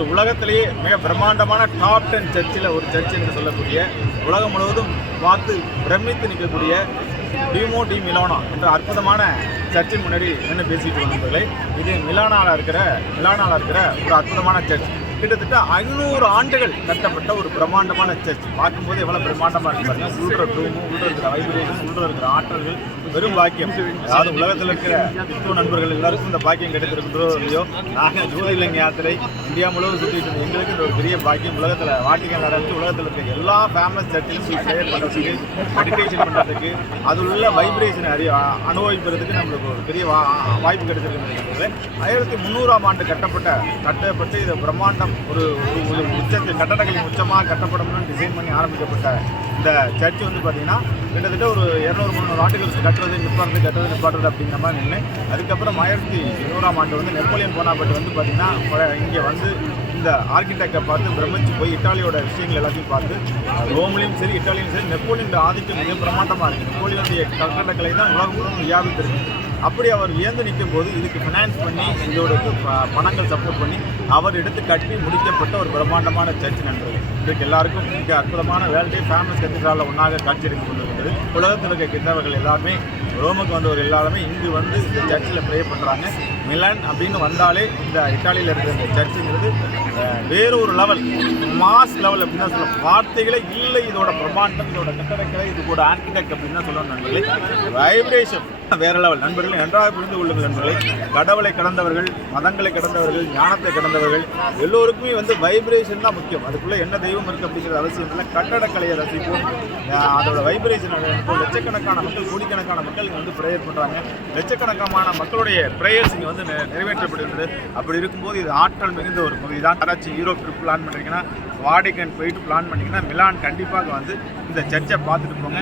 இன்று உலகத்திலேயே மிக பிரம்மாண்டமான டாப் 10 சர்ச்சில் ஒரு சர்ச் என்று சொல்லக்கூடிய உலகம் முழுவதும் பார்த்து பிரமித்து நிற்கக்கூடிய டிமோ டி மிலானோ என்ற அற்புதமான சர்ச்சின் முன்னாடி என்ன பேசிட்டு வந்தவர்களே, இது மிலானால இருக்கிற ஒரு அற்புதமான சர்ச். கிட்டத்தட்ட 500 ஆண்டுகள் கட்டப்பட்ட ஒரு பிரம்மாண்டமான சர்ச். பார்க்கும்போது எவ்வளவு பிரம்மாண்டமா இருக்கு பாருங்க. உள்ள ரூமும், உள்ள இருக்கிற வைப்ரேஷன், உள்ள இருக்கிற ஆற்றல்கள் வெறும் பாக்கியம். அதாவது உலகத்தில் இருக்கிற கிறிஸ்துவ நண்பர்கள் எல்லாருக்கும் இந்த பாக்கியம் கிடைத்திருக்கிறதோ இல்லையோ, நாங்கள் ஜூதையிலங்க யாத்திரை இந்தியா முழுவதும் சுற்றிட்டு எங்களுக்கு இந்த ஒரு பெரிய பாக்கியம். உலகத்தில் வாட்டிக்கன் நடந்து உலகத்தில் இருக்கிற எல்லா ஃபேமஸ் சர்ச்சிலும் போய் ப்ரேயர் பண்ணுறதுக்கு, மெடிடேஷன் பண்ணுறதுக்கு, அது உள்ள வைப்ரேஷனை அனுபவிப்பதற்கு நம்மளுக்கு ஒரு பெரிய வாய்ப்பு கிடைத்திருக்கிறது. 1300ஆம் ஆண்டு கட்டப்பட்டு இது பிரம்மாண்டம் ஒரு உச்சத்தை கட்டடங்களின் உச்சமாக கட்டப்படணும்னு டிசைன் பண்ணி ஆரம்பிக்கப்பட்ட இந்த சர்ச் வந்து பார்த்தீங்கன்னா கிட்டத்தட்ட ஒரு 200-300 ஆண்டுகள் கட்டுறது நிப்பாட்டுறது அப்படிங்கிற மாதிரி நின்று, அதுக்கப்புறம் 1800ஆம் ஆண்டு வந்து நெப்போலியன் போனாபட் வந்து பார்த்தீங்கன்னா இங்கே வந்து இந்த ஆர்கிடெக்டை பார்த்து பிரமிச்சு போய் இட்டாலியோட விஷயங்கள் எல்லாத்தையும் பார்த்து ரோம்லையும் சரி இட்டாலியும் சரி நெப்போலியன் ஆதிக்கம் மிக பிரமாண்டமாக இருக்குது. நெப்போலியனுடைய கட்டடக்கலை தான் உலகம் முழுவதும் வியாபித்திருக்கு. அப்படி அவர் வியந்து நிற்கும் போது இதுக்கு ஃபினான்ஸ் பண்ணி இதோட பணங்கள் சப்போர்ட் பண்ணி அவர் எடுத்து கட்டி முடிக்கப்பட்ட ஒரு பிரம்மாண்டமான சர்ச் நண்பர்கள். இதுக்கு எல்லாருக்கும் மிக அற்புதமான வேர்ல்டே ஃபேமஸ் கத்தீட்ரலில் ஒன்றாக காட்சியளித்து கொண்டிருக்கிறது. உலகத்தில் இருக்க கிறிஸ்தவர்கள் எல்லாருமே, ரோமுக்கு வந்தவர் எல்லாருமே இங்கு வந்து இந்த சர்ச்சில் ப்ரே பண்ணுறாங்க. மிலான் அப்படின்னு வந்தாலே இந்த இட்டாலியில் இருக்கிற இந்த சர்ச்சுங்கிறது வேறு ஒரு லெவல், மாஸ் லெவல் அப்படின்னு தான் சொல்லணும். வார்த்தைகளே இல்லை. இதோட பிரம்மாண்டம், இதோட கட்டடக்கலை, இதோட ஆர்கிடெக்ட் அப்படின்னு தான் சொல்லணும் நண்பர்களே. வைப்ரேஷன் வேற லெவல். நண்பர்கள் நன்றாக புரிந்து கொள்ளுங்கள் நண்பர்களே. கடவுளை கடந்தவர்கள், மதங்களை கடந்தவர்கள், ஞானத்தை கடந்தவர்கள் எல்லோருக்குமே வந்து வைப்ரேஷன் தான் முக்கியம். அதுக்குள்ளே என்ன தெய்வம் இருக்குது அப்படிங்கிறது அவசியம் இல்லை. கட்டடக்கலையை ரசிப்போம், அதோட வைப்ரேஷன். லட்சக்கணக்கான மக்கள், கோடிக்கணக்கான மக்கள் இங்கே வந்து ப்ரேயர் பண்ணுறாங்க. லட்சக்கணக்கான மக்களுடைய ப்ரேயர்ஸ் இங்கே வந்து நிறைவேற்றப்படுகிறது. அப்படி இருக்கும்போது இது ஆற்றல் மிகுந்த ஒரு பகுதி தான். யாராச்சும் யூரோப் ட்ரிப் பிளான் பண்ணுறீங்கன்னா, வாடிகன் போயிட்டு பிளான் பண்ணிங்கன்னா மிலான் கண்டிப்பாக வந்து இந்த சர்ச்சை பார்த்துட்டு போங்க.